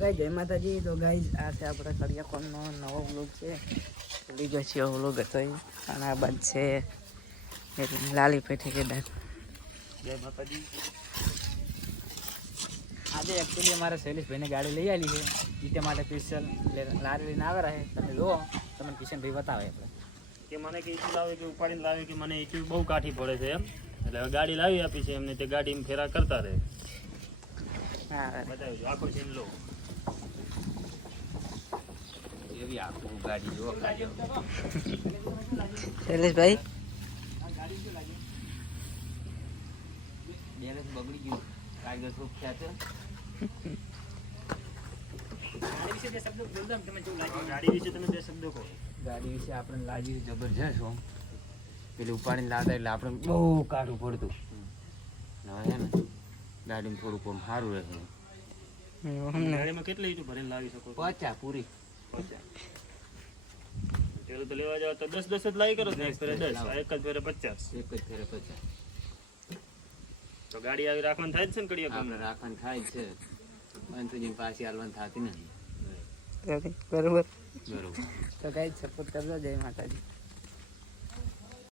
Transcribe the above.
ગાઈ જય માતાજી. તો ગાઈ આ છે આપણા કડિયાકોણનો નવો વ્લોગ છે. ભૂલી ગયો છે વ્લોગ હતો એ. અને આ બાદ છે. લાલી પેઠી કેદાર જય માતાજી. આજે એકચ્યુઅલી અમારે શૈલેષભાઈને ગાડી લઈ આવી છે. ઈટે માટે સ્પેશિયલ એટલે લારી લઈને આવે રહે. તમે જુઓ તમને કિશનભાઈ બતાવે આપણે. કે મને કે ઈટુ લાવે કે ઉપાડીને લાવે કે મને ઈટુ બહુ કાઠી પડે છે એમ. એટલે હવે ગાડી લાવી આપી છે એમને તે ગાડી ફેરા કરતા રહે. હા બતાવજો આખો સીન લો એવી આખું ગાડી જો શૈલેષભાઈ? બેલેન્સ બગડી ગયું કાગળ ખૂબ થયા ગાડી વિશે તમે બે શબ્દો કહો ગાડી વિશે આપણે લાગી જબરજસ્ત હો. પેલી ઉપાડીને લાવતા એટલે આપણે બહુ કાઢું પડતું. ને હવે હે ને ગાડીમાં થોડુંક આમ સારું રહે ગાડીમાં કેટલી ભરીને લાવી શકો છો? પૂરી. પેલું તો લેવા જાવ તો દસ દસ જ લાવી કરો ને એક ફેરે દસ એક જ ફેરે પચાસ. એક જ ફેરે પચા તો ગાડી આવી રાખવાનું થાય છે ને કડીએ આપણે રાખવાનું થાય છે. અંત પાછી હાલવાની થતી નથી. બરોબર. બરોબર. તો કઈ સપોર્ટ કરજો જય માતાજી.